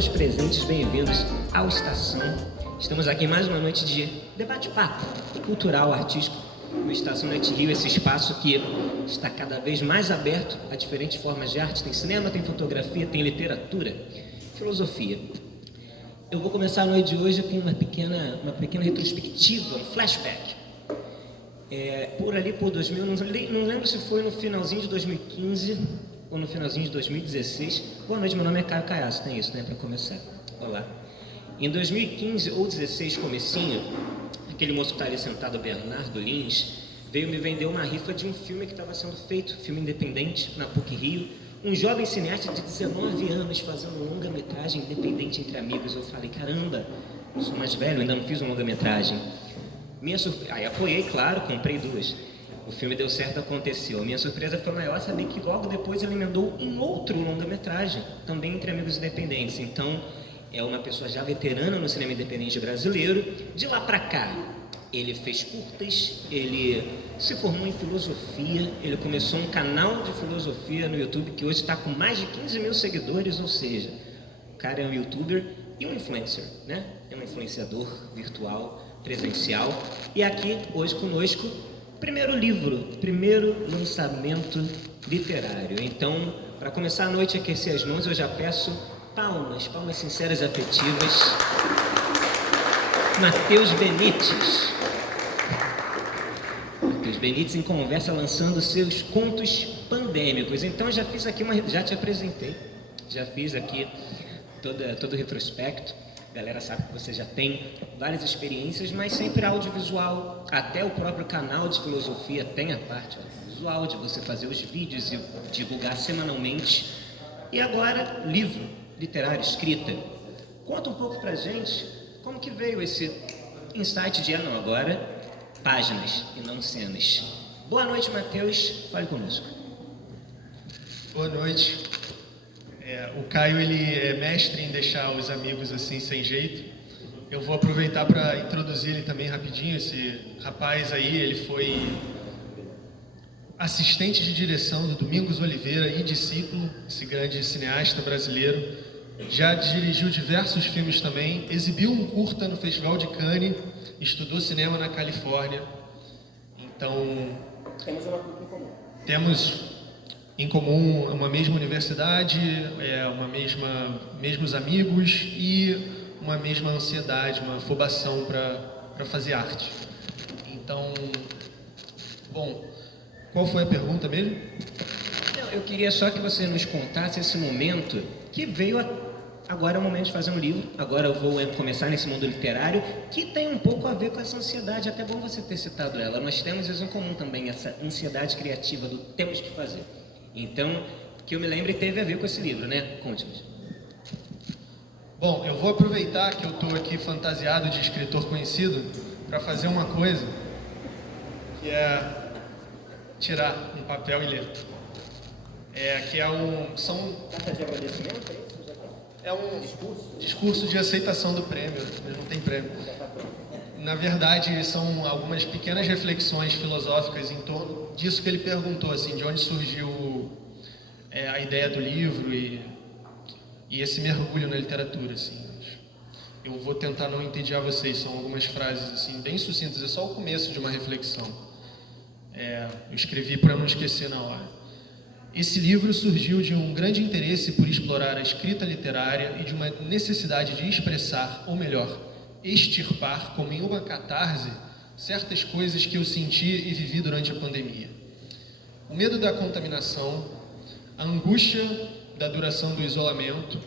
os presentes bem-vindos ao Estação. Estamos aqui em mais uma noite de debate-papo cultural, artístico, no Estação Noite Rio, esse espaço que está cada vez mais aberto a diferentes formas de arte. Tem cinema, tem fotografia, tem literatura, filosofia. Eu vou começar a noite de hoje com uma pequena retrospectiva, um flashback. Por ali, por 2000, não lembro se foi no finalzinho de 2015 ou no finalzinho de 2016. Boa noite, meu nome é Caio Caiaço, tem isso, né, para começar. Olá. Em 2015 ou 16, comecinho, aquele moço que está ali sentado, Bernardo Lins, veio me vender uma rifa de um filme que estava sendo feito, filme independente, na PUC-Rio. Um jovem cineasta de 19 anos fazendo um longa-metragem independente entre amigos. Eu falei, caramba, eu sou mais velho, ainda não fiz uma longa-metragem. Aí apoiei, claro, comprei duas. O filme deu certo, aconteceu. Minha surpresa foi maior saber que logo depois ele emendou em outro longa-metragem, também entre amigos independentes. Então, é uma pessoa já veterana no cinema independente brasileiro. De lá pra cá, ele fez curtas, ele se formou em filosofia, ele começou um canal de filosofia no YouTube que hoje está com mais de 15 mil seguidores, ou seja, o cara é um youtuber e um influencer, né? É um influenciador virtual, presencial. E aqui, hoje conosco, primeiro livro, primeiro lançamento literário. Então, para começar a noite e aquecer as mãos, eu já peço palmas sinceras e afetivas. Matheus Benites. Matheus Benites em conversa, lançando seus contos pandêmicos. Então, já fiz aqui já te apresentei, já fiz aqui todo o retrospecto. A galera sabe que você já tem várias experiências, mas sempre audiovisual. Até o próprio canal de filosofia tem a parte audiovisual, de você fazer os vídeos e divulgar semanalmente. E agora, livro literário, escrita. Conta um pouco pra gente como que veio esse insight de, não, agora, páginas e não cenas. Boa noite, Matheus. Fale conosco. Boa noite. O Caio, ele é mestre em deixar os amigos assim sem jeito. Eu vou aproveitar para introduzir ele também rapidinho. Esse rapaz aí, ele foi assistente de direção do Domingos Oliveira e discípulo, esse grande cineasta brasileiro. Já dirigiu diversos filmes também, exibiu um curta no Festival de Cannes, estudou cinema na Califórnia. Então, temos uma coisa em comum. Temos em comum uma mesma universidade, mesmos amigos e uma mesma ansiedade, uma afobação para fazer arte. Então, bom, qual foi a pergunta mesmo? Eu queria só que você nos contasse esse momento que veio agora é o momento de fazer um livro. Agora eu vou começar nesse mundo literário, que tem um pouco a ver com essa ansiedade. Até bom você ter citado ela. Nós temos isso em comum também, essa ansiedade criativa do temos que fazer. Então, que eu me lembre, teve a ver com esse livro, né? Conte-nos. Bom, eu vou aproveitar que eu estou aqui fantasiado de escritor conhecido para fazer uma coisa, que é tirar um papel e ler. Carta de agradecimento, é um discurso de aceitação do prêmio, mas não tem prêmio. Na verdade, são algumas pequenas reflexões filosóficas em torno disso que ele perguntou, assim, de onde surgiu a ideia do livro e esse mergulho na literatura, assim. Eu vou tentar não entediar vocês, são algumas frases assim bem sucintas, é só o começo de uma reflexão. Eu escrevi para não esquecer na hora. Esse livro surgiu de um grande interesse por explorar a escrita literária e de uma necessidade de expressar, ou melhor, extirpar, como em uma catarse, certas coisas que eu senti e vivi durante a pandemia. O medo da contaminação, a angústia da duração do isolamento,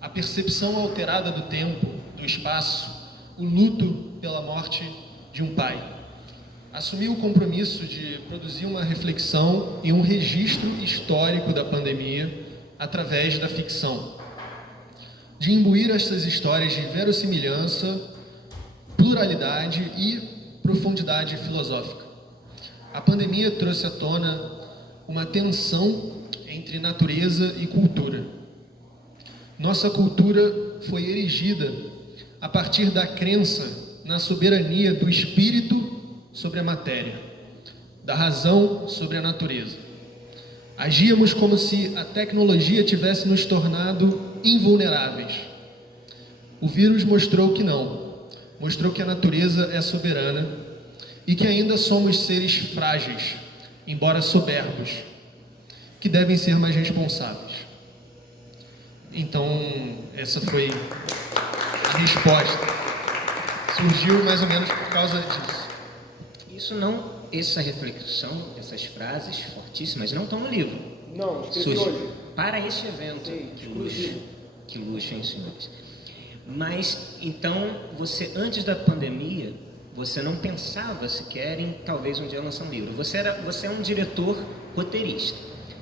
a percepção alterada do tempo, do espaço, o luto pela morte de um pai. Assumi o compromisso de produzir uma reflexão e um registro histórico da pandemia através da ficção, de imbuir essas histórias de verossimilhança, pluralidade e profundidade filosófica. A pandemia trouxe à tona uma tensão entre natureza e cultura. Nossa cultura foi erigida a partir da crença na soberania do espírito sobre a matéria, da razão sobre a natureza. Agíamos como se a tecnologia tivesse nos tornado invulneráveis, O vírus mostrou que não. Mostrou que a natureza é soberana e que ainda somos seres frágeis, embora soberbos, que devem ser mais responsáveis. Então, essa foi a resposta. Surgiu mais ou menos por causa disso. Essa reflexão, essas frases fortíssimas não estão no livro. Não, escrevi hoje. Para este evento. Sim, que luxo, hein, senhores? Mas, então, você, antes da pandemia, você não pensava sequer em talvez um dia lançar um livro. Você é um diretor roteirista.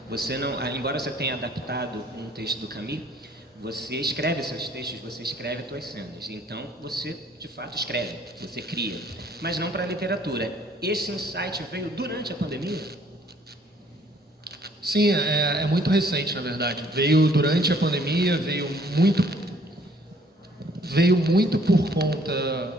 Você não, embora você tenha adaptado um texto do Camus, você escreve seus textos, você escreve suas cenas. Então, você, de fato, escreve, você cria. Mas não para a literatura. Esse insight veio durante a pandemia? Sim, é muito recente, na verdade. Veio durante a pandemia, veio muito por conta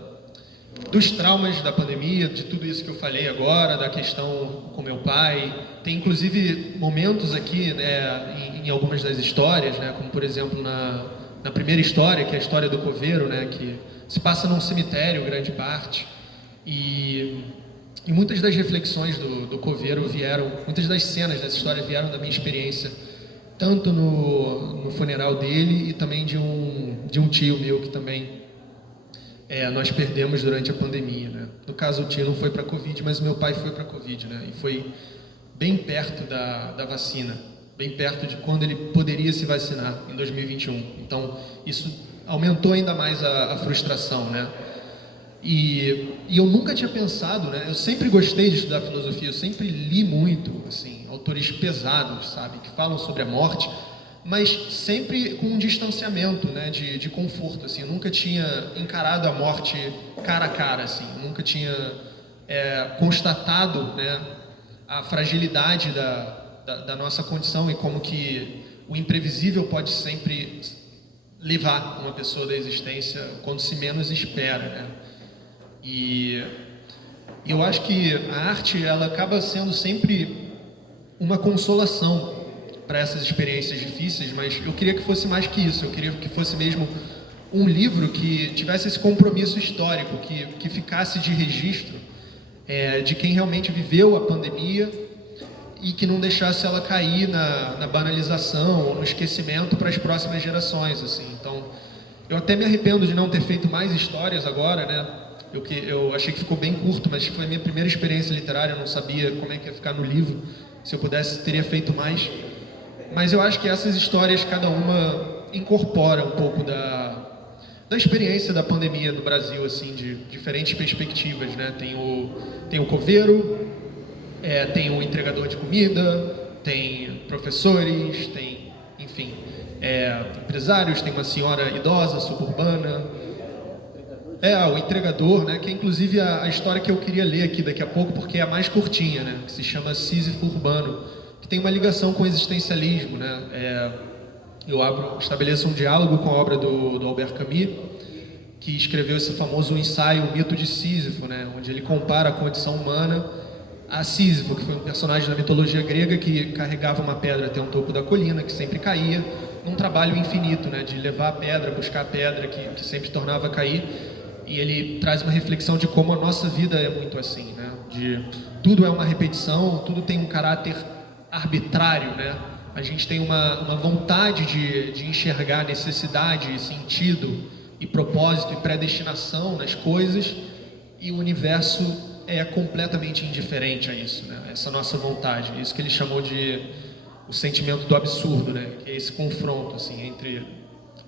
dos traumas da pandemia, de tudo isso que eu falei agora, da questão com meu pai. Tem, inclusive, momentos aqui, né, em algumas das histórias, né, como, por exemplo, na primeira história, que é a história do coveiro, né, que se passa num cemitério, grande parte, e muitas das reflexões do coveiro muitas das cenas dessa história vieram da minha experiência, tanto no funeral dele e também de um tio meu que também nós perdemos durante a pandemia, né? No caso, o tio não foi para a Covid, mas o meu pai foi para a Covid, né? E foi bem perto da vacina, bem perto de quando ele poderia se vacinar, em 2021. Então, isso aumentou ainda mais a frustração, né? E eu nunca tinha pensado, né? Eu sempre gostei de estudar filosofia, eu sempre li muito, assim, autores pesados, sabe? Que falam sobre a morte, mas sempre com um distanciamento, né? De conforto, assim. Eu nunca tinha encarado a morte cara a cara, assim. Eu nunca tinha constatado, né? A fragilidade da nossa condição e como que o imprevisível pode sempre levar uma pessoa da existência quando se menos espera, né? E eu acho que a arte, ela acaba sendo sempre uma consolação para essas experiências difíceis, mas eu queria que fosse mais que isso. Eu queria que fosse mesmo um livro que tivesse esse compromisso histórico, que ficasse de registro de quem realmente viveu a pandemia e que não deixasse ela cair na banalização ou no esquecimento para as próximas gerações, assim. Então, eu até me arrependo de não ter feito mais histórias agora, né? Eu achei que ficou bem curto, mas foi a minha primeira experiência literária, eu não sabia como é que ia ficar no livro. Se eu pudesse, teria feito mais. Mas eu acho que essas histórias, cada uma incorpora um pouco da experiência da pandemia no Brasil, assim, de diferentes perspectivas, né? Tem o coveiro, tem o entregador de comida, tem professores, tem, enfim, empresários, tem uma senhora idosa, suburbana. O entregador, né? Que é inclusive a história que eu queria ler aqui daqui a pouco, porque é a mais curtinha, né? Que se chama Sísifo Urbano, que tem uma ligação com o existencialismo, né? Eu estabeleço um diálogo com a obra do Albert Camus, que escreveu esse famoso ensaio, O Mito de Sísifo, né? Onde ele compara a condição humana a Sísifo, que foi um personagem da mitologia grega que carregava uma pedra até um topo da colina, que sempre caía, num trabalho infinito, né? De levar a pedra, buscar a pedra, que sempre tornava a cair. E ele traz uma reflexão de como a nossa vida é muito assim, né? Tudo é uma repetição, tudo tem um caráter arbitrário, né? A gente tem uma vontade de enxergar necessidade, sentido e propósito e predestinação nas coisas, e o universo é completamente indiferente a isso, né? Essa nossa vontade, isso que ele chamou de o sentimento do absurdo, né? Que é esse confronto, assim, entre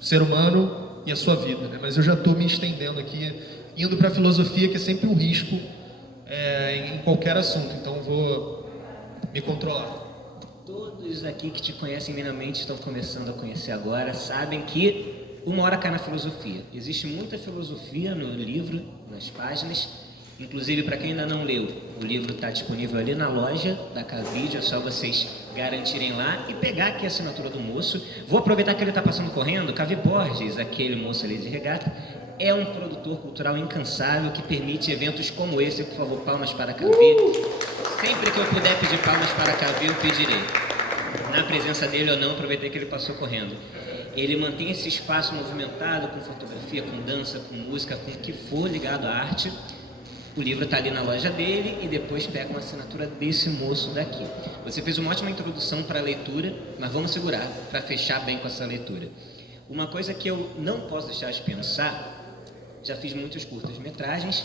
o ser humano e a sua vida, né? Mas eu já estou me estendendo aqui, indo para a filosofia, que é sempre um risco em qualquer assunto, então vou me controlar. Todos aqui que te conhecem minimamente, estão começando a conhecer agora, sabem que uma hora cai na filosofia. Existe muita filosofia no livro, nas páginas, inclusive para quem ainda não leu, o livro está disponível ali na loja da Cavide, é só vocês garantirem lá e pegar aqui a assinatura do moço. Vou aproveitar que ele está passando correndo. Cavi Borges, aquele moço ali de regata, é um produtor cultural incansável que permite eventos como esse. Por favor, palmas para Cavi. Sempre que eu puder pedir palmas para Cavi, eu pedirei. Na presença dele ou não, aproveitei que ele passou correndo. ele mantém esse espaço movimentado com fotografia, com dança, com música, com o que for ligado à arte. O livro está ali na loja dele e depois pega uma assinatura desse moço daqui. Você fez uma ótima introdução para a leitura, mas vamos segurar para fechar bem com essa leitura. Uma coisa que eu não posso deixar de pensar, já fiz muitas curtas-metragens,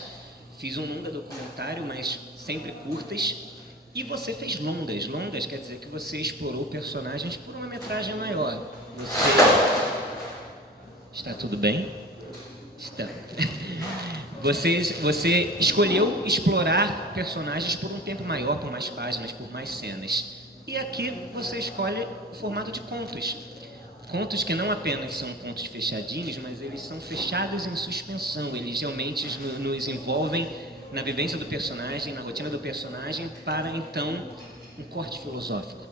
fiz um longa documentário, mas sempre curtas, e você fez longas. Longas quer dizer que você explorou personagens por uma metragem maior. Você... Está tudo bem? Está. Você escolheu explorar personagens por um tempo maior, por mais páginas, por mais cenas. E aqui você escolhe o formato de contos. Contos que não apenas são contos fechadinhos, mas eles são fechados em suspensão. Eles realmente nos envolvem na vivência do personagem, na rotina do personagem, para então um corte filosófico.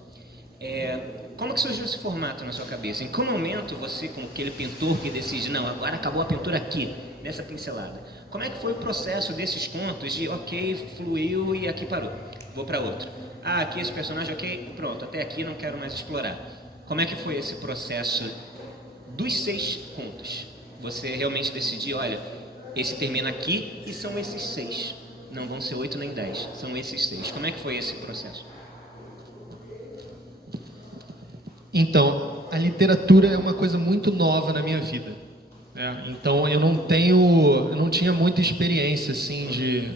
Como que surgiu esse formato na sua cabeça? Em que momento você, como aquele pintor que decide, não, agora acabou a pintura aqui, nessa pincelada? Como é que foi o processo desses contos de, ok, fluiu e aqui parou, vou para outro. Ah, aqui esse personagem, ok, pronto, até aqui não quero mais explorar. Como é que foi esse processo dos 6 contos? Você realmente decidiu, olha, esse termina aqui e são esses 6. Não vão ser 8 nem 10, são esses 6. Como é que foi esse processo? Então, a literatura é uma coisa muito nova na minha vida. Então, eu não tinha muita experiência assim de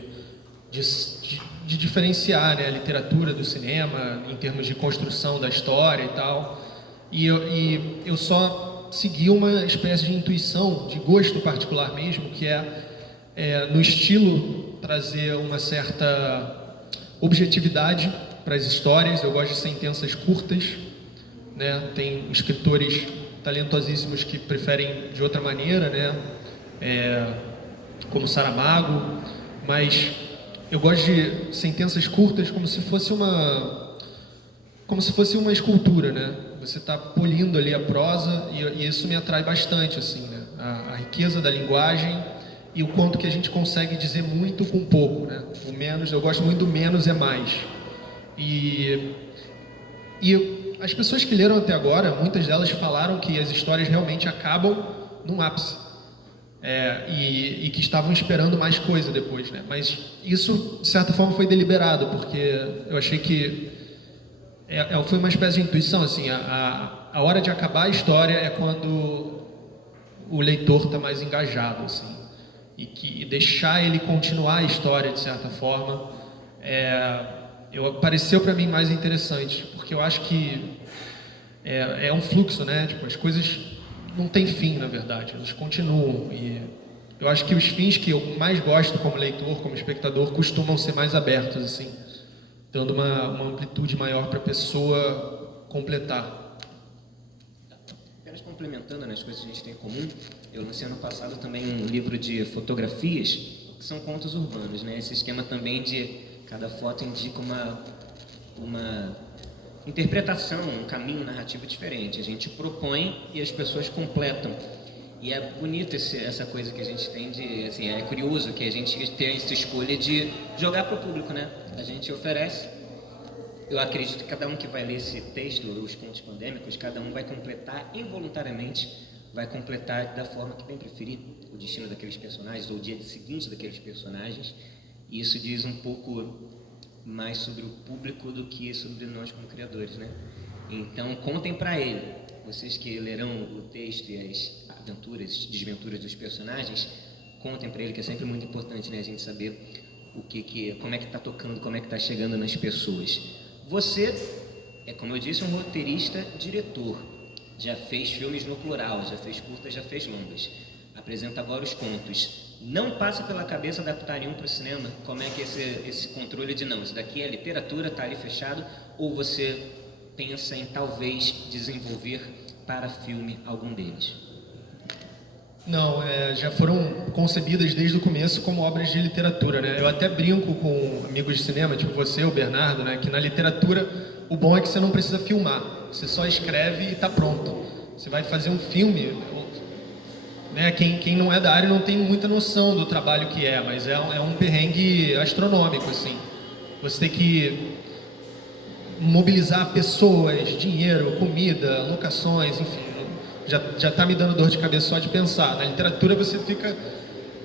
diferenciar, né, a literatura do cinema em termos de construção da história e tal. E eu só segui uma espécie de intuição, de gosto particular mesmo, que no estilo trazer uma certa objetividade para as histórias. Eu gosto de sentenças curtas, né? Tem escritores talentosíssimos que preferem de outra maneira, né? Como Saramago, mas eu gosto de sentenças curtas como se fosse uma escultura, né? Você está polindo ali a prosa e isso me atrai bastante, assim, né? A riqueza da linguagem e o quanto que a gente consegue dizer muito com pouco, né? O menos, eu gosto muito do menos é mais. E as pessoas que leram até agora, muitas delas falaram que as histórias realmente acabam num ápice. E que estavam esperando mais coisa depois, né? Mas isso, de certa forma, foi deliberado, porque eu achei que foi uma espécie de intuição, assim, a hora de acabar a história é quando o leitor está mais engajado, assim, e deixar ele continuar a história, de certa forma, pareceu para mim mais interessante, porque eu acho que é um fluxo, né? Tipo, as coisas não têm fim, na verdade, elas continuam, e eu acho que os fins que eu mais gosto como leitor, como espectador, costumam ser mais abertos, assim, dando uma amplitude maior para a pessoa completar. Apenas complementando, né, as coisas que a gente tem em comum, eu lancei ano passado também um livro de fotografias, que são contos urbanos, né? Esse esquema também de cada foto indica uma interpretação, um caminho narrativo diferente. A gente propõe e as pessoas completam. E é bonito essa coisa que a gente tem de, assim, é curioso que a gente tenha essa escolha de jogar para o público, né? A gente oferece, eu acredito que cada um que vai ler esse texto, os contos pandêmicos, cada um vai completar involuntariamente, vai completar da forma que bem preferir o destino daqueles personagens ou o dia seguinte daqueles personagens. E isso diz um pouco mais sobre o público do que sobre nós como criadores, né? Então, contem para ele, vocês que lerão o texto e as aventuras, desventuras dos personagens, contem para ele, que é sempre muito importante, né, a gente saber como é que está tocando, como é que está chegando nas pessoas. Você como eu disse, um roteirista, diretor, já fez filmes no plural, já fez curtas, já fez longas, apresenta agora os contos. Não passa pela cabeça adaptar nenhum para o cinema? Como é que esse controle de não, isso daqui é literatura, está ali fechado, ou você pensa em talvez desenvolver para filme algum deles? Não, já foram concebidas desde o começo como obras de literatura, né? Eu até brinco com amigos de cinema, tipo você, o Bernardo, né? Que na literatura o bom é que você não precisa filmar, você só escreve e está pronto. Você vai fazer um filme, né? Quem não é da área não tem muita noção do trabalho que mas é um perrengue astronômico, assim. Você tem que mobilizar pessoas, dinheiro, comida, locações, enfim. já tá me dando dor de cabeça só de pensar. Na literatura você fica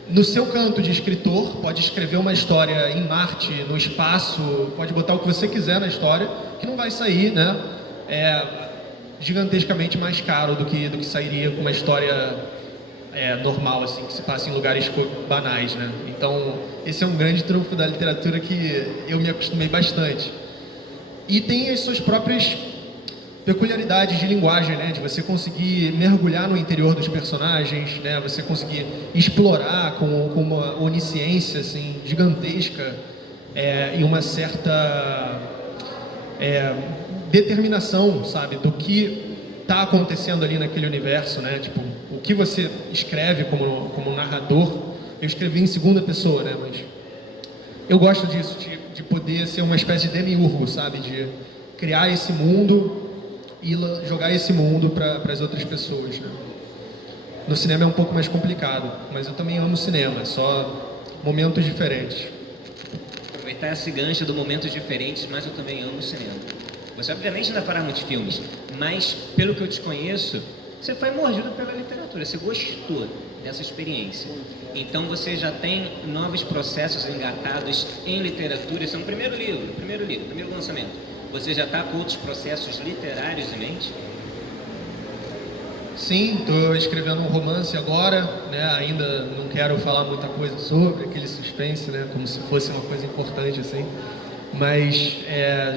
no seu canto de escritor, pode escrever uma história em Marte, no espaço, pode botar o que você quiser na história, que não vai sair, né? Gigantescamente mais caro do que sairia com uma história normal, assim, que se passa em lugares banais, né? Então, esse é um grande trunfo da literatura que eu me acostumei bastante. E tem as suas próprias peculiaridades de linguagem, né? De você conseguir mergulhar no interior dos personagens, né? Você conseguir explorar com uma onisciência, assim, gigantesca e uma certa determinação, sabe? Do que está acontecendo ali naquele universo, né? Tipo, o que você escreve como narrador, eu escrevi em segunda pessoa, né? Mas eu gosto disso, de poder ser uma espécie de demiurgo, sabe? De criar esse mundo e jogar esse mundo para as outras pessoas, né? No cinema é um pouco mais complicado, mas eu também amo cinema, é só momentos diferentes. Aproveitar esse gancho do momentos diferentes, mas eu também amo cinema. Você obviamente ainda fará muitos filmes, mas pelo que eu te conheço, você foi mordido pela literatura, você gostou dessa experiência. Então você já tem novos processos engatados em literatura. Esse é um primeiro lançamento. Você já está com outros processos literários em mente? Sim, estou escrevendo um romance agora, né? Ainda não quero falar muita coisa sobre aquele suspense, né? Como se fosse uma coisa importante assim. Mas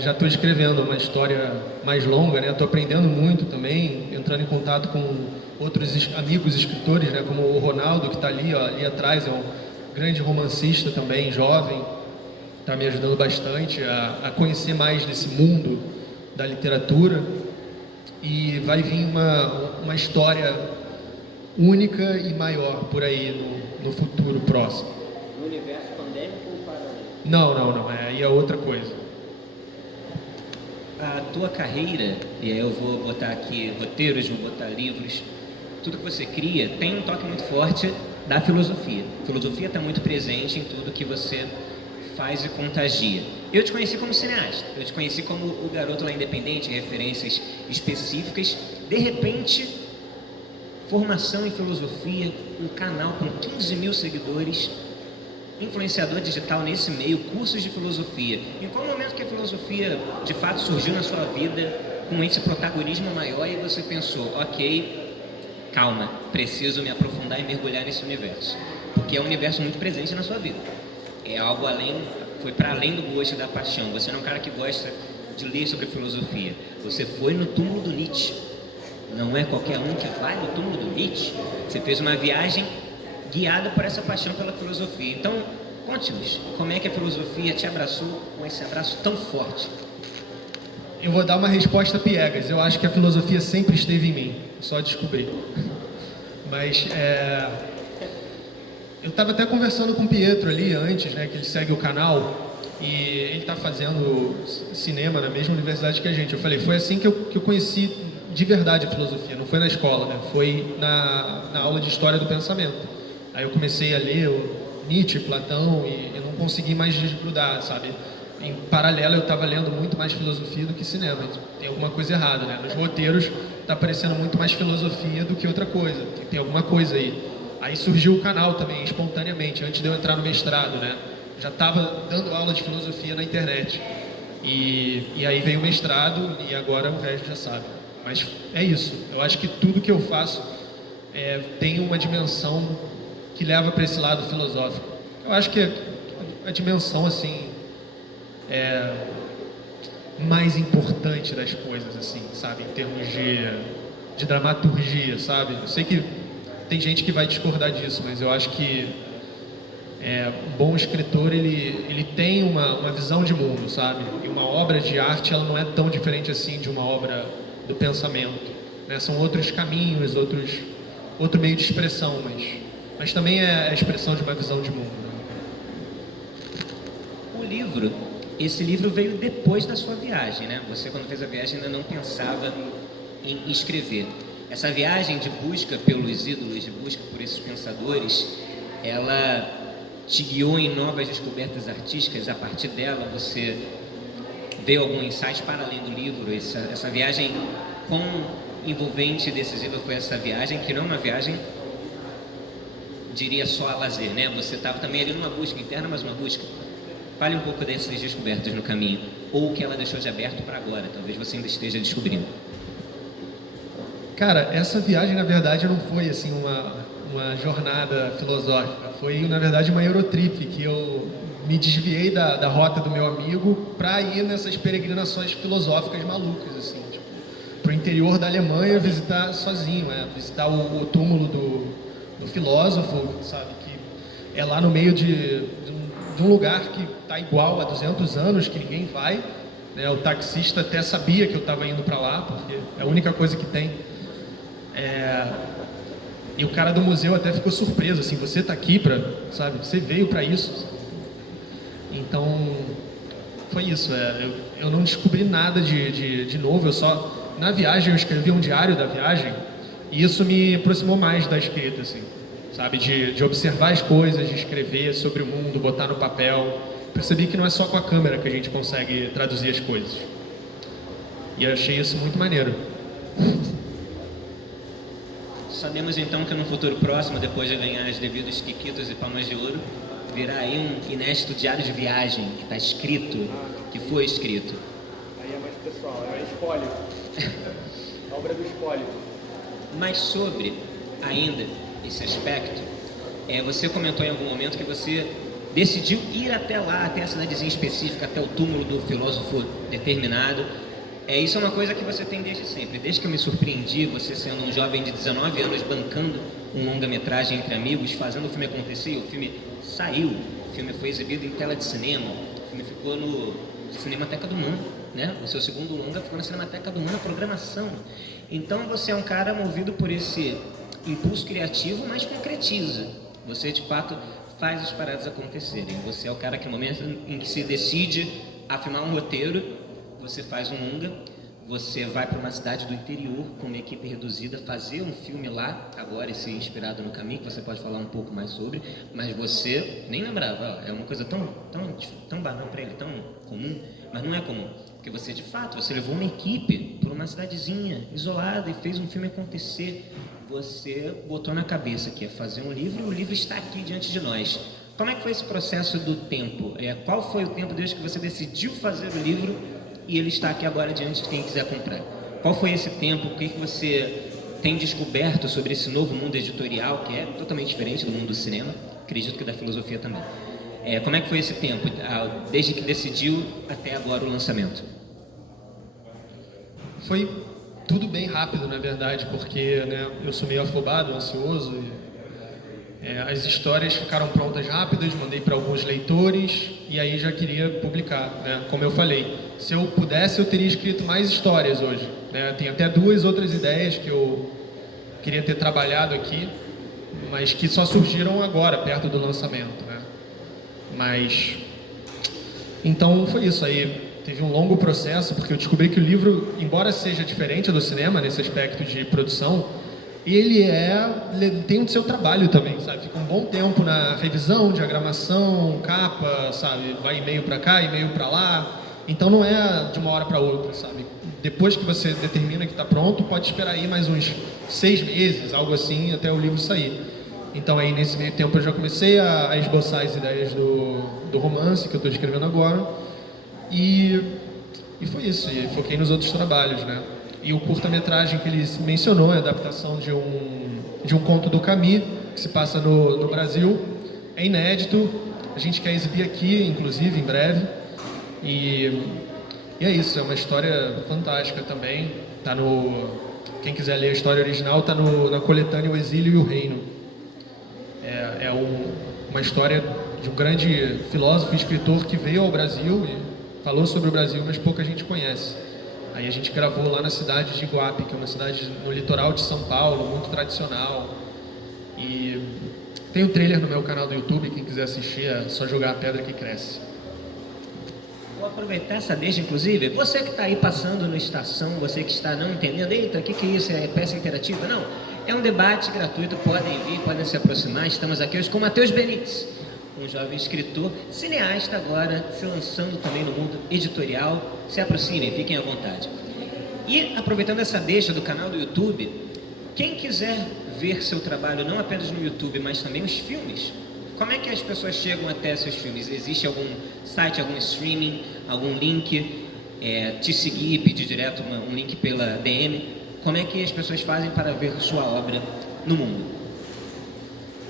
já estou escrevendo uma história mais longa, né? Estou aprendendo muito também, entrando em contato com outros amigos escritores, né? Como o Ronaldo, que está ali atrás, é um grande romancista também, jovem, está me ajudando bastante a conhecer mais desse mundo da literatura. E vai vir uma história única e maior por aí no futuro próximo. No universo pandêmico ou paralelo? Não, aí é outra coisa. A tua carreira, e aí eu vou botar aqui roteiros, vou botar livros, tudo que você cria tem um toque muito forte da filosofia. A filosofia está muito presente em tudo que você faz e contagia. Eu te conheci como cineasta, eu te conheci como o garoto lá independente, referências específicas. De repente, formação em filosofia, um canal com 15 mil seguidores, influenciador digital nesse meio, cursos de filosofia. Em qual momento que a filosofia de fato surgiu na sua vida com esse protagonismo maior e você pensou, ok, calma, preciso me aprofundar e mergulhar nesse universo? Porque é um universo muito presente na sua vida. É algo além, foi para além do gosto e da paixão. Você não é um cara que gosta de ler sobre filosofia. Você foi no túmulo do Nietzsche. Não é qualquer um que vai no túmulo do Nietzsche. Você fez uma viagem guiada por essa paixão pela filosofia. Então, conte-nos, como é que a filosofia te abraçou com esse abraço tão forte? Eu vou dar uma resposta piegas. Eu acho que a filosofia sempre esteve em mim. Só descobri. Mas eu estava até conversando com o Pietro ali antes, né, que ele segue o canal, e ele está fazendo cinema na mesma universidade que a gente. Eu falei, foi assim que eu conheci de verdade a filosofia, não foi na escola, né, foi na aula de História do Pensamento. Aí eu comecei a ler o Nietzsche, Platão, e eu não consegui mais desgrudar, sabe? Em paralelo eu estava lendo muito mais filosofia do que cinema. Tem alguma coisa errada, né? Nos roteiros está aparecendo muito mais filosofia do que outra coisa. Tem alguma coisa aí. Aí surgiu o canal também, espontaneamente, antes de eu entrar no mestrado, né? Já estava dando aula de filosofia na internet. E aí veio o mestrado e agora o resto já sabe. Mas é isso. Eu acho que tudo que eu faço tem uma dimensão que leva para esse lado filosófico. Eu acho que a dimensão, assim, mais importante das coisas, assim, sabe? Em termos de dramaturgia, sabe? Eu sei que tem gente que vai discordar disso, mas eu acho que um bom escritor, ele tem uma visão de mundo, sabe? E uma obra de arte, ela não é tão diferente assim de uma obra do pensamento, né? São outros caminhos, outro meio de expressão, mas também é a expressão de uma visão de mundo, né? Esse livro veio depois da sua viagem, né? Você, quando fez a viagem, ainda não pensava em escrever. Essa viagem de busca pelos ídolos, de busca por esses pensadores, ela te guiou em novas descobertas artísticas. A partir dela, você veio algum insight para além do livro? Essa viagem com envolvente e decisiva foi essa viagem, que não é uma viagem, diria, só a lazer, né? Você estava também ali numa busca interna, mas uma busca. Fale um pouco dessas descobertas no caminho, ou o que ela deixou de aberto para agora, talvez você ainda esteja descobrindo. Cara, essa viagem, na verdade, não foi assim uma jornada filosófica. Foi, na verdade, uma Eurotrip, que eu me desviei da rota do meu amigo para ir nessas peregrinações filosóficas malucas, assim, tipo, pro interior da Alemanha visitar sozinho, visitar o túmulo do filósofo, sabe, que é lá no meio de um lugar que tá igual há 200 anos, que ninguém vai, né? O taxista até sabia que eu estava indo para lá, porque é a única coisa que tem. E o cara do museu até ficou surpreso, assim, você tá aqui sabe, você veio para isso. Então, foi isso, eu não descobri nada de novo, na viagem eu escrevi um diário da viagem, e isso me aproximou mais da escrita, assim, sabe, de observar as coisas, de escrever sobre o mundo, botar no papel. Percebi que não é só com a câmera que a gente consegue traduzir as coisas. E eu achei isso muito maneiro. Sabemos então que no futuro próximo, depois de ganhar as devidas quiquitos e palmas de ouro, virá aí um inédito diário de viagem, que está escrito, que foi escrito. Aí é mais pessoal, é espólio. A obra do espólio. Mas sobre, ainda, esse aspecto, você comentou em algum momento que você decidiu ir até lá, até a cidadezinha específica, até o túmulo do filósofo determinado. Isso é uma coisa que você tem desde sempre. Desde que eu me surpreendi, você sendo um jovem de 19 anos, bancando um longa-metragem entre amigos, fazendo o filme acontecer, o filme saiu, o filme foi exibido em tela de cinema, o filme ficou no Cinemateca do Mundo, né? O seu segundo longa ficou na Cinemateca do Mundo, a programação. Então você é um cara movido por esse impulso criativo, mas concretiza. Você, de fato, faz as paradas acontecerem. Você é o cara que no momento em que se decide a filmar um roteiro, você faz um longa, você vai para uma cidade do interior com uma equipe reduzida fazer um filme lá, agora esse inspirado no caminho, que você pode falar um pouco mais sobre, mas você nem lembrava, é uma coisa tão banal para ele, tão comum, mas não é comum, porque você de fato, você levou uma equipe para uma cidadezinha isolada e fez um filme acontecer. Você botou na cabeça que ia fazer um livro e o livro está aqui diante de nós. Como é que foi esse processo do tempo? Qual foi o tempo desde que você decidiu fazer o livro e ele está aqui agora diante de quem quiser comprar? Qual foi esse tempo? O que você tem descoberto sobre esse novo mundo editorial, que é totalmente diferente do mundo do cinema, acredito que da filosofia também. Como é que foi esse tempo, desde que decidiu até agora o lançamento? Foi tudo bem rápido, na verdade, porque, né, eu sou meio afobado, ansioso, e as histórias ficaram prontas rápidas, mandei para alguns leitores e aí já queria publicar, né? Como eu falei, se eu pudesse eu teria escrito mais histórias hoje, né? Tem até 2 outras ideias que eu queria ter trabalhado aqui, mas que só surgiram agora, perto do lançamento, né? Mas então foi isso aí. Teve um longo processo, porque eu descobri que o livro, embora seja diferente do cinema nesse aspecto de produção, ele tem o seu trabalho também, sabe? Fica um bom tempo na revisão, diagramação, capa, sabe? Vai e-mail para cá, e-mail para lá. Então não é de uma hora para outra, sabe? Depois que você determina que está pronto, pode esperar aí mais uns 6 meses, algo assim, até o livro sair. Então aí nesse meio tempo eu já comecei a esboçar as ideias do romance que eu estou escrevendo agora. E foi isso, e foquei nos outros trabalhos, né? E o curta-metragem que ele mencionou é a adaptação de um conto do Camus, que se passa no Brasil. É inédito, a gente quer exibir aqui, inclusive, em breve. E é isso, é uma história fantástica também. Quem quiser ler a história original, está na coletânea O Exílio e o Reino. Uma história de um grande filósofo e escritor que veio ao Brasil e falou sobre o Brasil, mas pouca gente conhece. Aí a gente gravou lá na cidade de Iguape, que é uma cidade no litoral de São Paulo, muito tradicional. E tem um trailer no meu canal do YouTube, quem quiser assistir é só jogar a pedra que cresce. Vou aproveitar essa deixa, inclusive, você que está aí passando na estação, você que está não entendendo, eita, o que é isso? É peça interativa? Não, é um debate gratuito, podem vir, podem se aproximar. Estamos aqui hoje com o Matheus Benites, um jovem escritor, cineasta agora, se lançando também no mundo editorial. Se aproximem, fiquem à vontade. E aproveitando essa deixa do canal do YouTube, quem quiser ver seu trabalho não apenas no YouTube, mas também os filmes, como é que as pessoas chegam até seus filmes? Existe algum site, algum streaming, algum link, te seguir, pedir direto um link pela DM? Como é que as pessoas fazem para ver sua obra no mundo?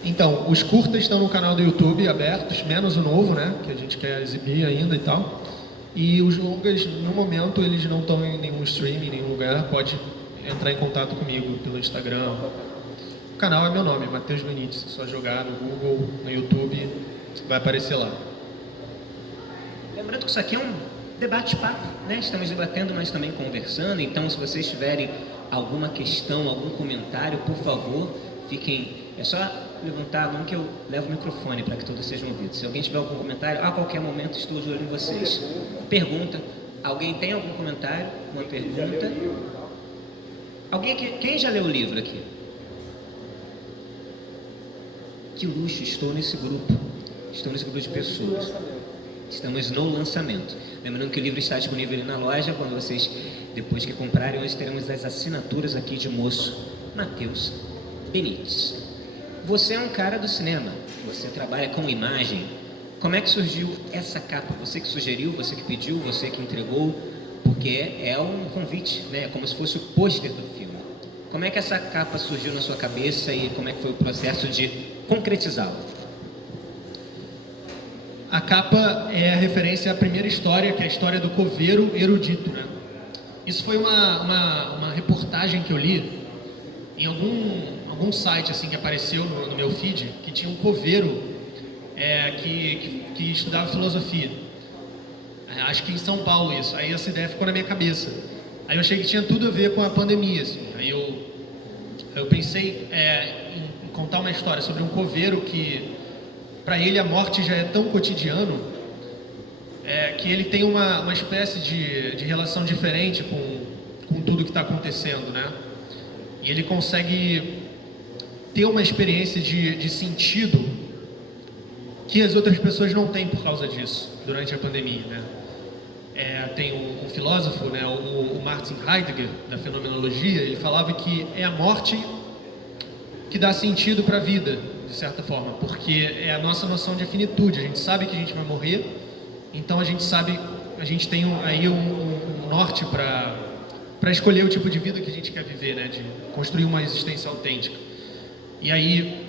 Então, os curtas estão no canal do YouTube abertos, menos o novo, né, que a gente quer exibir ainda e tal. E os longas, no momento, eles não estão em nenhum streaming, em nenhum lugar. Pode entrar em contato comigo pelo Instagram. O canal é meu nome, Matheus Benites. É só jogar no Google, no YouTube, vai aparecer lá. Lembrando que isso aqui é um debate-papo, né? Estamos debatendo, mas também conversando. Então, se vocês tiverem alguma questão, algum comentário, por favor, fiquem... É só levantar a mão que eu levo o microfone para que todos sejam ouvidos. Se alguém tiver algum comentário, a qualquer momento estou de olho em vocês. Pergunta. Alguém tem algum comentário? Uma pergunta? Alguém aqui? Quem já leu o livro aqui? Que luxo, estou nesse grupo. Estou nesse grupo de pessoas. Estamos no lançamento. Lembrando que o livro está disponível ali na loja. Quando vocês, depois que comprarem, nós teremos as assinaturas aqui de moço Matheus Benites. Você é um cara do cinema. Você trabalha com imagem. Como é que surgiu essa capa? Você que sugeriu, você que pediu, você que entregou? Porque é um convite, né? É como se fosse o pôster do filme. Como é que essa capa surgiu na sua cabeça e como é que foi o processo de concretizá-la? A capa é a referência à primeira história, que é a história do coveiro erudito, né? Isso foi uma reportagem que eu li em algum site assim que apareceu no meu feed, que tinha um coveiro que estudava filosofia. Acho que em São Paulo isso. Aí essa ideia ficou na minha cabeça. Aí eu achei que tinha tudo a ver com a pandemia, assim. Aí eu pensei em contar uma história sobre um coveiro que, para ele, a morte já é tão cotidiano que ele tem uma espécie de relação diferente com tudo que está acontecendo, né? E ele consegue ter uma experiência de sentido que as outras pessoas não têm por causa disso, durante a pandemia, né? Tem um filósofo, né, o Martin Heidegger, da fenomenologia, ele falava que é a morte que dá sentido para a vida, de certa forma, porque é a nossa noção de finitude. A gente sabe que a gente vai morrer, então a gente tem aí um norte para escolher o tipo de vida que a gente quer viver, né, de construir uma existência autêntica. E aí,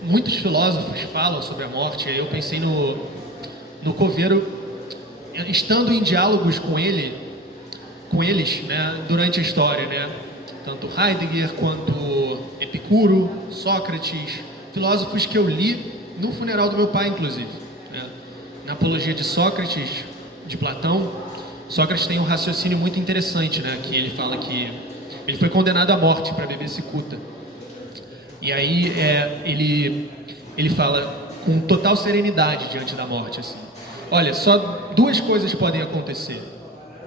muitos filósofos falam sobre a morte, aí eu pensei no coveiro, estando em diálogos com eles, né, durante a história, né, tanto Heidegger quanto Epicuro, Sócrates, filósofos que eu li no funeral do meu pai, inclusive, né? Na Apologia de Sócrates, de Platão, Sócrates tem um raciocínio muito interessante, né, que ele fala que ele foi condenado à morte para beber cicuta. E aí ele fala com total serenidade diante da morte, assim: olha, só duas coisas podem acontecer,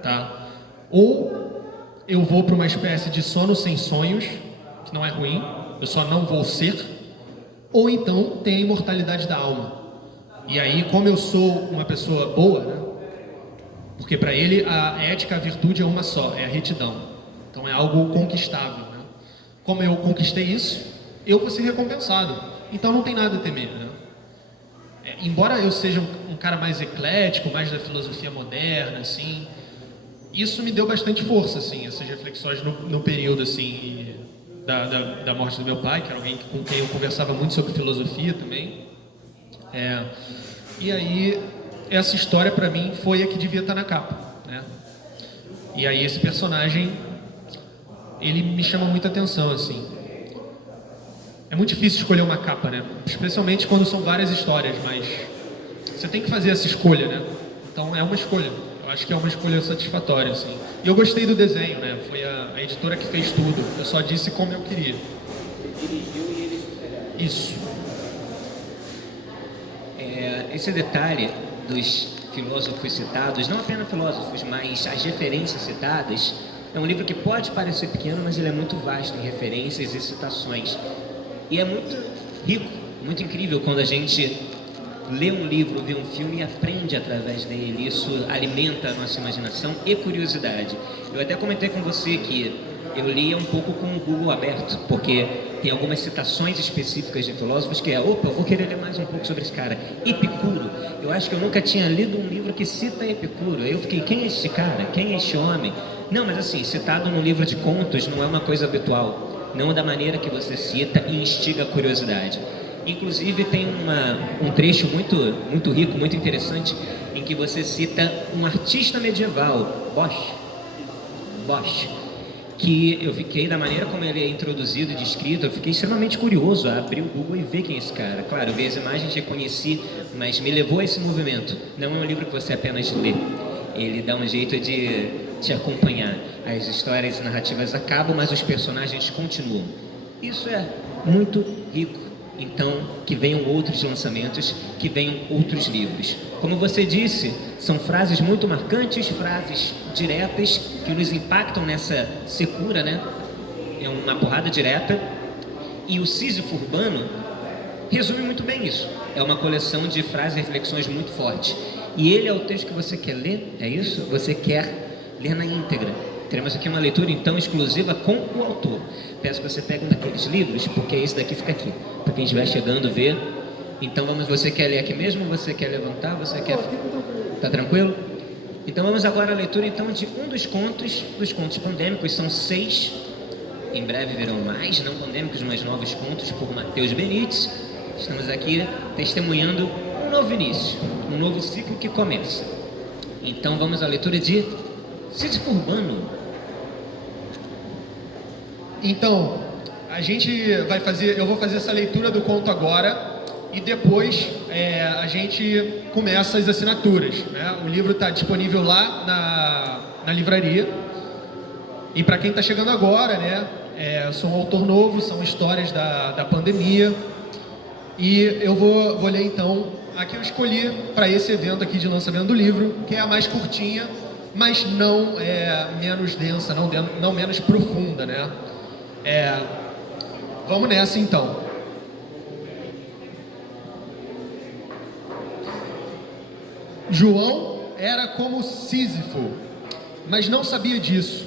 tá? Ou eu vou para uma espécie de sono sem sonhos, que não é ruim, eu só não vou ser, ou então tem a imortalidade da alma. E aí, como eu sou uma pessoa boa, né? Porque para ele a ética, a virtude é uma só, é a retidão. Então é algo conquistável, né? Como eu conquistei isso, eu vou ser recompensado. Então não tem nada a temer, né? Embora eu seja um cara mais eclético, mais da filosofia moderna, assim, isso me deu bastante força, assim, essas reflexões no período, assim, da morte do meu pai, que era alguém com quem eu conversava muito sobre filosofia também. E aí, essa história para mim foi a que devia estar na capa, né? E aí esse personagem, ele me chama muita atenção, assim. É muito difícil escolher uma capa, né? Especialmente quando são várias histórias, mas você tem que fazer essa escolha, né? Então é uma escolha. Eu acho que é uma escolha satisfatória, assim. E eu gostei do desenho, né? Foi a editora que fez tudo. Eu só disse como eu queria. Você dirigiu e eles fizeram. Isso. Esse detalhe dos filósofos citados, não apenas filósofos, mas as referências citadas, é um livro que pode parecer pequeno, mas ele é muito vasto em referências e citações. E é muito rico, muito incrível quando a gente lê um livro, vê um filme e aprende através dele. Isso alimenta a nossa imaginação e curiosidade. Eu até comentei com você que eu lia um pouco com o Google aberto, porque tem algumas citações específicas de filósofos que eu vou querer ler mais um pouco sobre esse cara. Epicuro. Eu acho que eu nunca tinha lido um livro que cita Epicuro. Aí eu fiquei, quem é este cara? Quem é este homem? Não, mas assim, citado num livro de contos não é uma coisa habitual. Não da maneira que você cita e instiga a curiosidade. Inclusive tem um trecho muito rico, muito interessante, em que você cita um artista medieval, Bosch, que eu fiquei, da maneira como ele é introduzido e descrito, eu fiquei extremamente curioso a abrir o Google e ver quem é esse cara. Claro, eu vi as imagens, reconheci, mas me levou a esse movimento. Não é um livro que você apenas lê, ele dá um jeito de te acompanhar. As histórias e narrativas acabam, mas os personagens continuam. Isso é muito rico. Então, que venham outros lançamentos, que venham outros livros. Como você disse, são frases muito marcantes, frases diretas, que nos impactam nessa secura, né? É uma porrada direta. E o Sísifo Urbano resume muito bem isso. É uma coleção de frases e reflexões muito forte. E ele é o texto que você quer ler, é isso? Você quer ler na íntegra. Teremos aqui uma leitura, então, exclusiva com o autor. Peço que você pegue um daqueles livros, porque esse daqui fica aqui. Para quem estiver chegando, ver. Então, você quer ler aqui mesmo? Você quer levantar? Você quer... Tá tranquilo? Então, vamos agora à leitura, então, de um dos contos pandêmicos. São 6. Em breve virão mais, não pandêmicos, mas novos contos, por Matheus Benites. Estamos aqui testemunhando um novo início, um novo ciclo que começa. Então, vamos à leitura de Sísifo Urbano. Então, eu vou fazer essa leitura do conto agora e depois a gente começa as assinaturas, né? O livro está disponível lá na livraria. E para quem está chegando agora, né? Eu sou um autor novo, são histórias da pandemia. E eu vou ler então a que eu escolhi para esse evento aqui de lançamento do livro, que é a mais curtinha, mas não menos densa, não menos profunda, né? Vamos nessa então. João era como Sísifo, mas não sabia disso.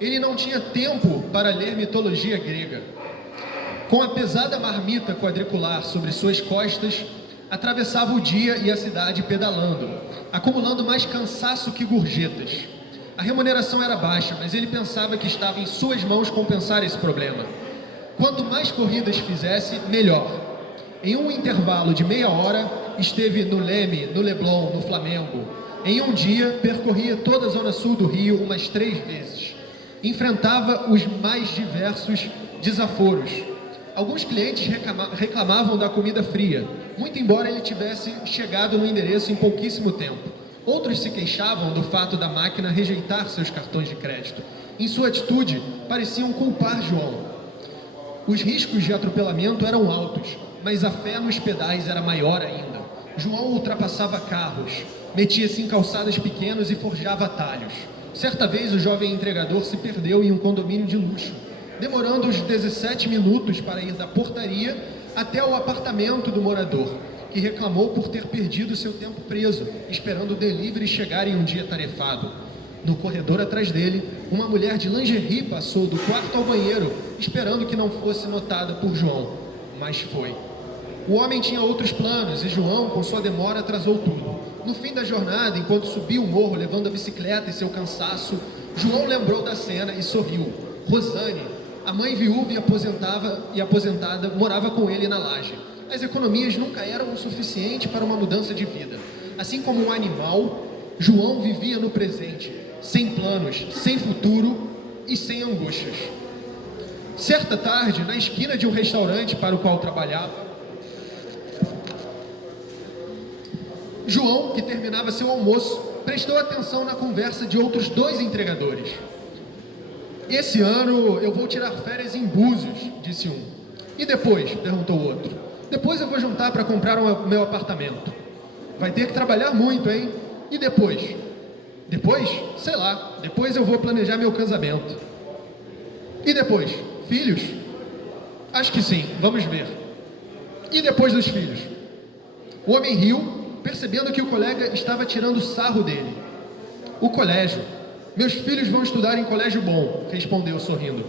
Ele não tinha tempo para ler mitologia grega. Com a pesada marmita quadricular sobre suas costas, atravessava o dia e a cidade pedalando, acumulando mais cansaço que gorjetas. A remuneração era baixa, mas ele pensava que estava em suas mãos compensar esse problema. Quanto mais corridas fizesse, melhor. Em um intervalo de meia hora, esteve no Leme, no Leblon, no Flamengo. Em um dia, percorria toda a zona sul do Rio umas 3 vezes. Enfrentava os mais diversos desaforos. Alguns clientes reclamavam da comida fria, muito embora ele tivesse chegado no endereço em pouquíssimo tempo. Outros se queixavam do fato da máquina rejeitar seus cartões de crédito. Em sua atitude, pareciam culpar João. Os riscos de atropelamento eram altos, mas a fé nos pedais era maior ainda. João ultrapassava carros, metia-se em calçadas pequenas e forjava atalhos. Certa vez o jovem entregador se perdeu em um condomínio de luxo, demorando uns 17 minutos para ir da portaria até o apartamento do morador, que reclamou por ter perdido seu tempo preso, esperando o delivery chegar em um dia tarefado. No corredor atrás dele, uma mulher de lingerie passou do quarto ao banheiro, esperando que não fosse notada por João, mas foi. O homem tinha outros planos e João, com sua demora, atrasou tudo. No fim da jornada, enquanto subia o morro levando a bicicleta e seu cansaço, João lembrou da cena e sorriu. Rosane, a mãe viúva e aposentada, morava com ele na laje. As economias nunca eram o suficiente para uma mudança de vida. Assim como um animal, João vivia no presente, sem planos, sem futuro e sem angústias. Certa tarde, na esquina de um restaurante para o qual trabalhava, João, que terminava seu almoço, prestou atenção na conversa de outros 2 entregadores. Esse ano eu vou tirar férias em Búzios, disse um. E depois? Perguntou o outro. Depois eu vou juntar para comprar o meu apartamento. Vai ter que trabalhar muito, hein? E depois? Depois? Sei lá. Depois eu vou planejar meu casamento. E depois? Filhos? Acho que sim. Vamos ver. E depois dos filhos? O homem riu, percebendo que o colega estava tirando sarro dele. O colégio. Meus filhos vão estudar em colégio bom, respondeu sorrindo.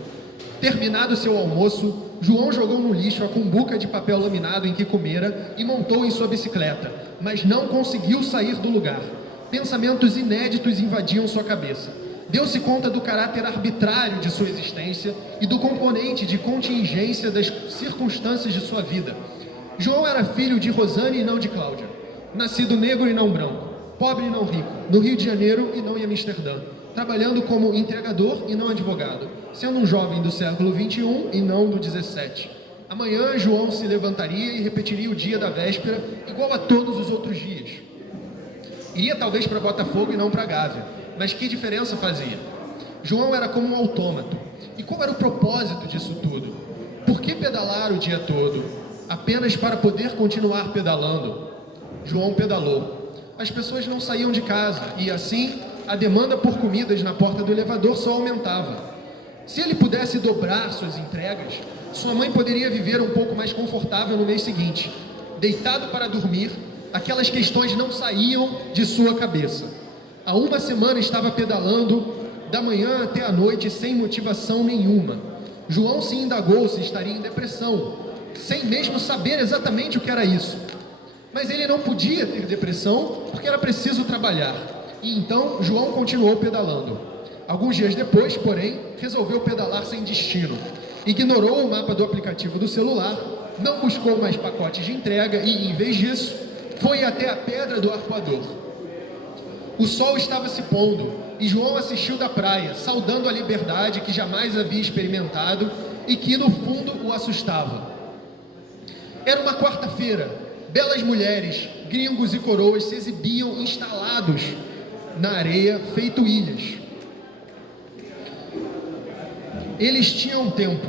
Terminado seu almoço, João jogou no lixo a cumbuca de papel laminado em que comera e montou em sua bicicleta, mas não conseguiu sair do lugar. Pensamentos inéditos invadiam sua cabeça. Deu-se conta do caráter arbitrário de sua existência e do componente de contingência das circunstâncias de sua vida. João era filho de Rosane e não de Cláudia. Nascido negro e não branco, pobre e não rico, no Rio de Janeiro e não em Amsterdã, trabalhando como entregador e não advogado, sendo um jovem do século XXI e não do XVII. Amanhã, João se levantaria e repetiria o dia da véspera, igual a todos os outros dias. Iria talvez para Botafogo e não para Gávea, mas que diferença fazia? João era como um autômato. E qual era o propósito disso tudo? Por que pedalar o dia todo? Apenas para poder continuar pedalando. João pedalou. As pessoas não saíam de casa e, assim, a demanda por comidas na porta do elevador só aumentava. Se ele pudesse dobrar suas entregas, sua mãe poderia viver um pouco mais confortável no mês seguinte. Deitado para dormir, aquelas questões não saíam de sua cabeça. Há uma semana estava pedalando, da manhã até a noite, sem motivação nenhuma. João se indagou se estaria em depressão, sem mesmo saber exatamente o que era isso. Mas ele não podia ter depressão, porque era preciso trabalhar. E então, João continuou pedalando. Alguns dias depois, porém, resolveu pedalar sem destino. Ignorou o mapa do aplicativo do celular, não buscou mais pacotes de entrega e, em vez disso, foi até a Pedra do Arpoador. O sol estava se pondo e João assistiu da praia, saudando a liberdade que jamais havia experimentado e que, no fundo, o assustava. Era uma quarta-feira. Belas mulheres, gringos e coroas se exibiam instalados na areia, feito ilhas. Eles tinham tempo.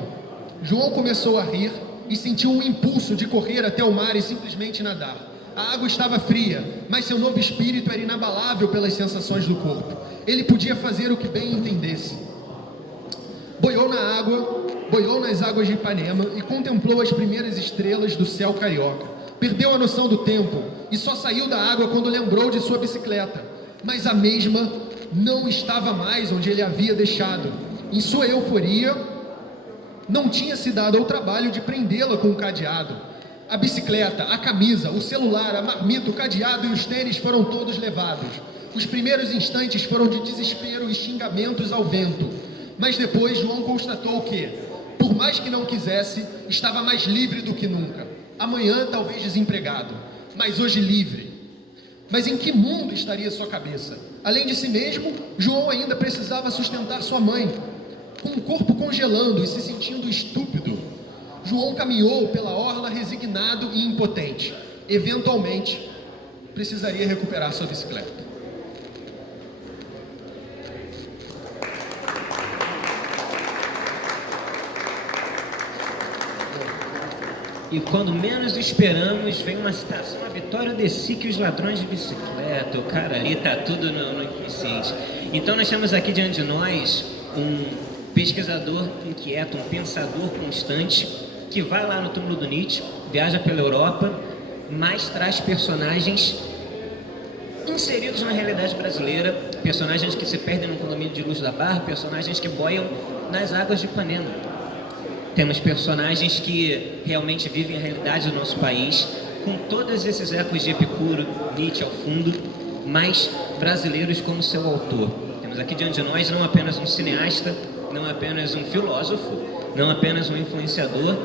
João começou a rir e sentiu um impulso de correr até o mar e simplesmente nadar. A água estava fria, mas seu novo espírito era inabalável pelas sensações do corpo. Ele podia fazer o que bem entendesse. Boiou na água, boiou nas águas de Ipanema e contemplou as primeiras estrelas do céu carioca. Perdeu a noção do tempo e só saiu da água quando lembrou de sua bicicleta. Mas a mesma não estava mais onde ele havia deixado. Em sua euforia, não tinha se dado ao trabalho de prendê-la com um cadeado. A bicicleta, a camisa, o celular, a marmita, o cadeado e os tênis foram todos levados. Os primeiros instantes foram de desespero e xingamentos ao vento. Mas depois João constatou que, por mais que não quisesse, estava mais livre do que nunca. Amanhã talvez desempregado, mas hoje livre. Mas em que mundo estaria sua cabeça? Além de si mesmo, João ainda precisava sustentar sua mãe. Com o corpo congelando e se sentindo estúpido, João caminhou pela orla resignado e impotente. Eventualmente, precisaria recuperar sua bicicleta. E quando menos esperamos, vem uma citação, a vitória desci que os ladrões de bicicleta, o cara ali tá tudo no inconsciente. Então nós temos aqui diante de nós um pesquisador inquieto, um pensador constante, que vai lá no túmulo do Nietzsche, viaja pela Europa, mas traz personagens inseridos na realidade brasileira, personagens que se perdem no condomínio de Luz da Barra, personagens que boiam nas águas de Ipanema. Temos personagens que realmente vivem a realidade do nosso país, com todos esses ecos de Epicuro, Nietzsche ao fundo, mas brasileiros como seu autor. Temos aqui diante de nós não apenas um cineasta, não apenas um filósofo, não apenas um influenciador,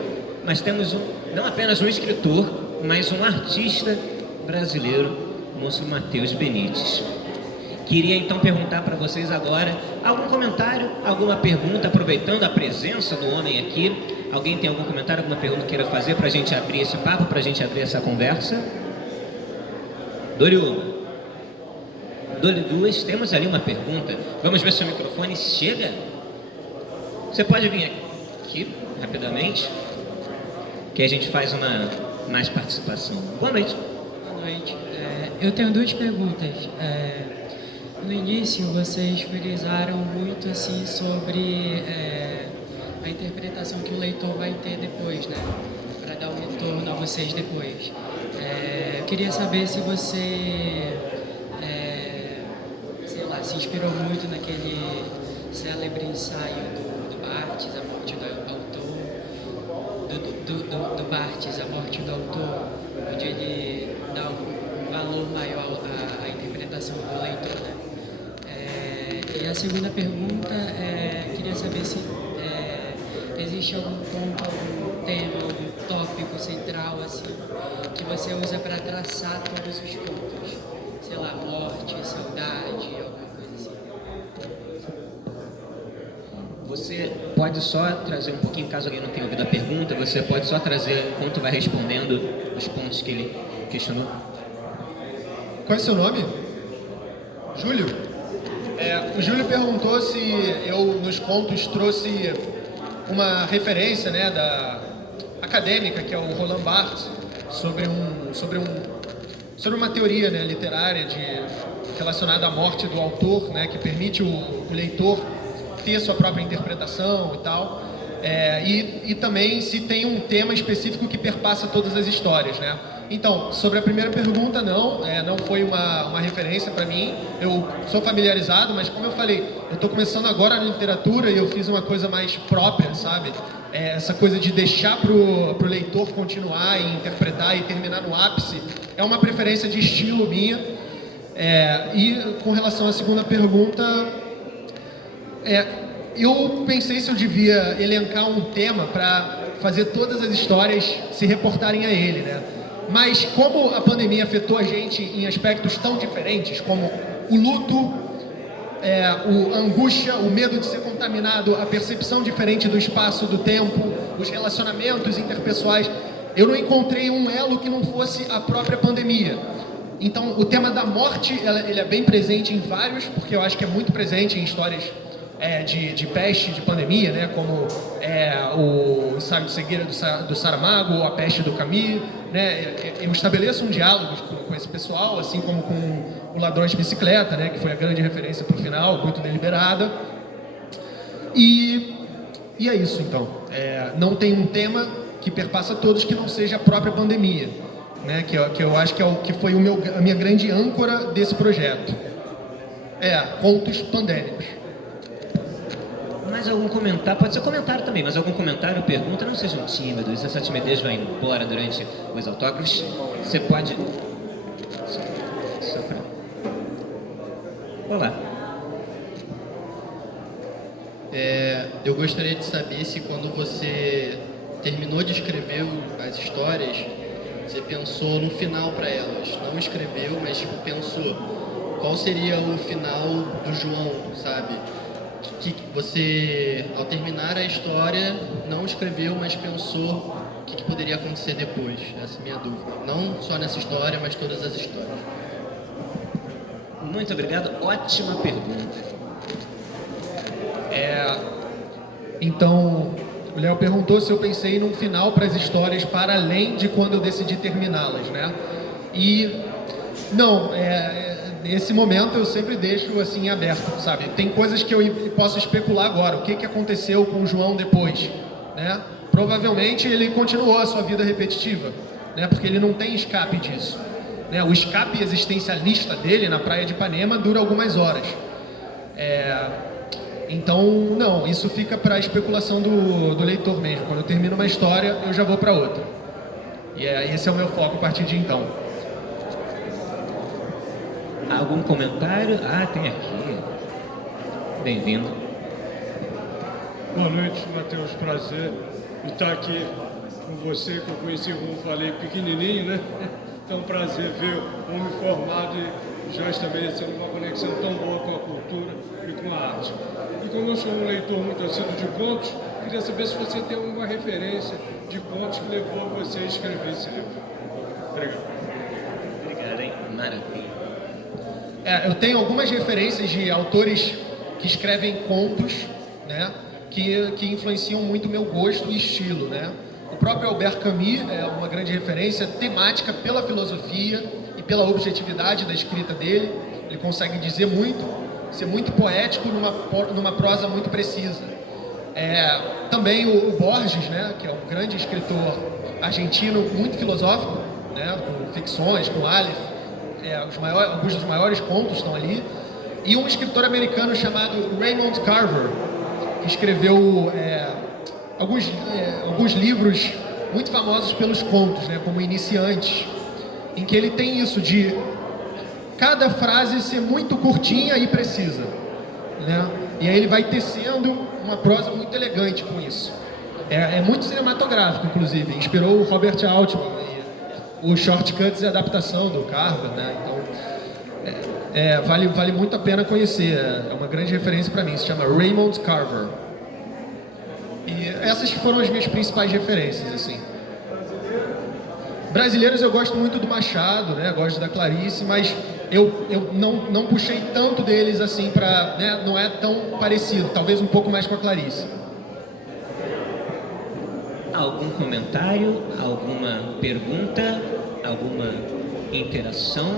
mas temos não apenas um escritor, mas um artista brasileiro, moço Matheus Benites. Queria então perguntar para vocês agora algum comentário, alguma pergunta, aproveitando a presença do homem aqui. Alguém tem algum comentário, alguma pergunta que queira fazer para a gente abrir esse papo, para a gente abrir essa conversa? Dole uma. Dole duas. Temos ali uma pergunta. Vamos ver se o microfone chega. Você pode vir aqui rapidamente, que a gente faz mais participação. Boa noite. Boa noite. Eu tenho duas perguntas. No início, vocês frisaram muito assim sobre a interpretação que o leitor vai ter depois, né? Para dar um retorno a vocês depois. Eu queria saber se você, sei lá, se inspirou muito naquele célebre ensaio do Barthes, A Morte do Autor, do Barthes, A Morte do Autor, onde ele dá um valor maior à interpretação do leitor, né? E a segunda pergunta queria saber se existe algum ponto, algum tema, algum tópico central assim que você usa para traçar todos os pontos, sei lá, morte, saudade, alguma coisa assim. Você pode só trazer um pouquinho, caso alguém não tenha ouvido a pergunta, você pode só trazer, enquanto vai respondendo, os pontos que ele questionou. Qual é o seu nome? Júlio? O Júlio perguntou se eu, nos contos, trouxe uma referência, né, acadêmica, que é o Roland Barthes, sobre uma teoria, né, literária relacionada à morte do autor, né, que permite o leitor ter sua própria interpretação e tal. E também se tem um tema específico que perpassa todas as histórias, né? Então, sobre a primeira pergunta, não foi uma referência para mim. Eu sou familiarizado, mas como eu falei, eu estou começando agora na literatura e eu fiz uma coisa mais própria, sabe? Essa coisa de deixar pro leitor continuar e interpretar e terminar no ápice é uma preferência de estilo minha. E com relação à segunda pergunta, eu pensei se eu devia elencar um tema para fazer todas as histórias se reportarem a ele, né? Mas como a pandemia afetou a gente em aspectos tão diferentes, como o luto, a angústia, o medo de ser contaminado, a percepção diferente do espaço, do tempo, os relacionamentos interpessoais, eu não encontrei um elo que não fosse a própria pandemia. Então, o tema da morte, ele é bem presente em vários, porque eu acho que é muito presente em histórias de peste, de pandemia, né? Como o ensaio de cegueira do Saramago, ou a peste do Camus, né? Eu estabeleço um diálogo com esse pessoal, assim como com o Ladrão de Bicicleta, né? Que foi a grande referência para o final, muito deliberada. E é isso, então. Não tem um tema que perpassa todos que não seja a própria pandemia, né? Que eu acho que foi a minha grande âncora desse projeto. Contos pandêmicos. Mais algum comentário? Pode ser comentário também, mas algum comentário, pergunta, não sejam tímidos, essa timidez vai embora durante os autógrafos. Você pode... Só pra... Olá. Eu gostaria de saber se quando você terminou de escrever as histórias, você pensou no final para elas. Não escreveu, mas pensou qual seria o final do João, sabe? Que você, ao terminar a história, não escreveu, mas pensou o que poderia acontecer depois. Essa é a minha dúvida. Não só nessa história, mas todas as histórias. Muito obrigado, ótima pergunta. Então, o Léo perguntou se eu pensei num final para as histórias para além de quando eu decidi terminá-las, né? E não, nesse momento eu sempre deixo assim aberto, sabe? Tem coisas que eu posso especular agora, o que aconteceu com o João depois, né? Provavelmente ele continuou a sua vida repetitiva, né? Porque ele não tem escape disso, né? O escape existencialista dele na praia de Ipanema dura algumas horas. Então, não, isso fica para a especulação do leitor mesmo. Quando eu termino uma história, eu já vou para outra. E esse é o meu foco a partir de então. Algum comentário? Tem aqui. Bem-vindo. Boa noite, Matheus. Prazer de estar aqui com você, que eu conheci, como falei, pequenininho, né? Então, prazer ver um homem formado e já estabelecendo uma conexão tão boa com a cultura e com a arte. E como eu sou um leitor muito assíduo de contos, queria saber se você tem alguma referência de contos que levou você a escrever esse livro. Obrigado. Obrigado, hein? Maravilha. Eu tenho algumas referências de autores que escrevem contos, né, que influenciam muito o meu gosto e estilo, né? O próprio Albert Camus é uma grande referência temática pela filosofia e pela objetividade da escrita dele. Ele consegue dizer muito, ser muito poético numa prosa muito precisa. Também o Borges, né, que é um grande escritor argentino, muito filosófico, né? Com ficções, com Aleph. Alguns dos maiores contos estão ali. E um escritor americano chamado Raymond Carver, que escreveu alguns livros muito famosos pelos contos, né? Como Iniciantes, em que ele tem isso de cada frase ser muito curtinha e precisa, né? E aí ele vai tecendo uma prosa muito elegante com isso. É muito cinematográfico, inclusive. Inspirou o Robert Altman e o Shortcuts e a adaptação do Carver, né? Então, vale muito a pena conhecer. É uma grande referência para mim. Se chama Raymond Carver. E essas foram as minhas principais referências, assim. Brasileiros eu gosto muito do Machado, né? Gosto da Clarice, mas eu não puxei tanto deles assim para, né? Não é tão parecido, talvez um pouco mais com a Clarice. Algum comentário, alguma pergunta, alguma interação?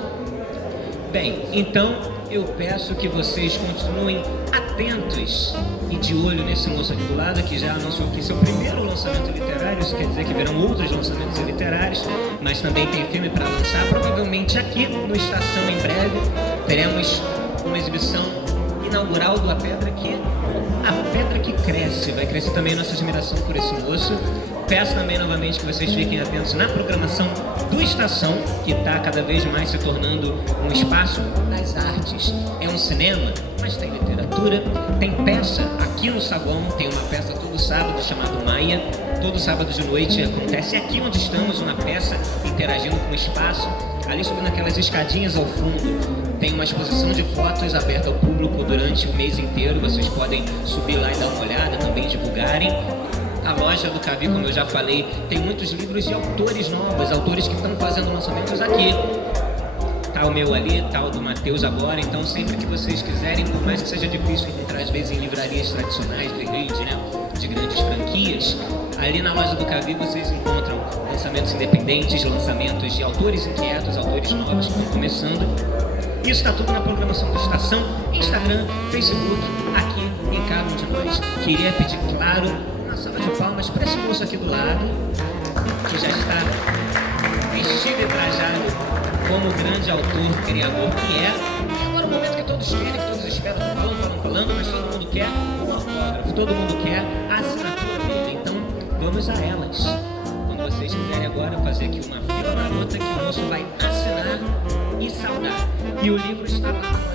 Bem, então eu peço que vocês continuem atentos e de olho nesse moço aqui do lado, que já anunciou que seu primeiro lançamento literário. Isso quer dizer que virão outros lançamentos literários, mas também tem filme para lançar. Provavelmente aqui no Estação, em breve, teremos uma exibição inaugural do A Pedra que Cresce. Vai crescer também nossa admiração por esse moço. Peço também novamente que vocês fiquem atentos na programação do Estação, que está cada vez mais se tornando um espaço das artes. É um cinema, mas tem literatura, tem peça. Aqui no saguão tem uma peça todo sábado chamada Maia. Todo sábado de noite acontece aqui onde estamos uma peça interagindo com o espaço. Ali subindo aquelas escadinhas ao fundo, tem uma exposição de fotos aberta ao público durante o mês inteiro. Vocês podem subir lá e dar uma olhada, também divulgarem. A loja do Cavi, como eu já falei, tem muitos livros de autores novos, autores que estão fazendo lançamentos aqui. Tá o meu ali, tá o do Matheus agora. Então sempre que vocês quiserem, por mais que seja difícil encontrar às vezes em livrarias tradicionais de rede, né, de grandes franquias, ali na loja do Cavi vocês encontram lançamentos independentes, lançamentos de autores inquietos, autores novos que estão começando. Isso está tudo na programação da Estação, Instagram, Facebook, aqui em cada um de nós. Queria pedir, claro, uma salva de palmas para esse moço aqui do lado, que já está vestido e trajado como grande autor, criador que é. E agora o momento que todos querem, que todos esperam, falando, mas todo mundo quer um autógrafo, todo mundo quer a assinatura dele. Então, vamos a elas. Quando vocês quiserem agora fazer aqui uma fila marota que o moço vai assinar e saudar. E o livro está lá.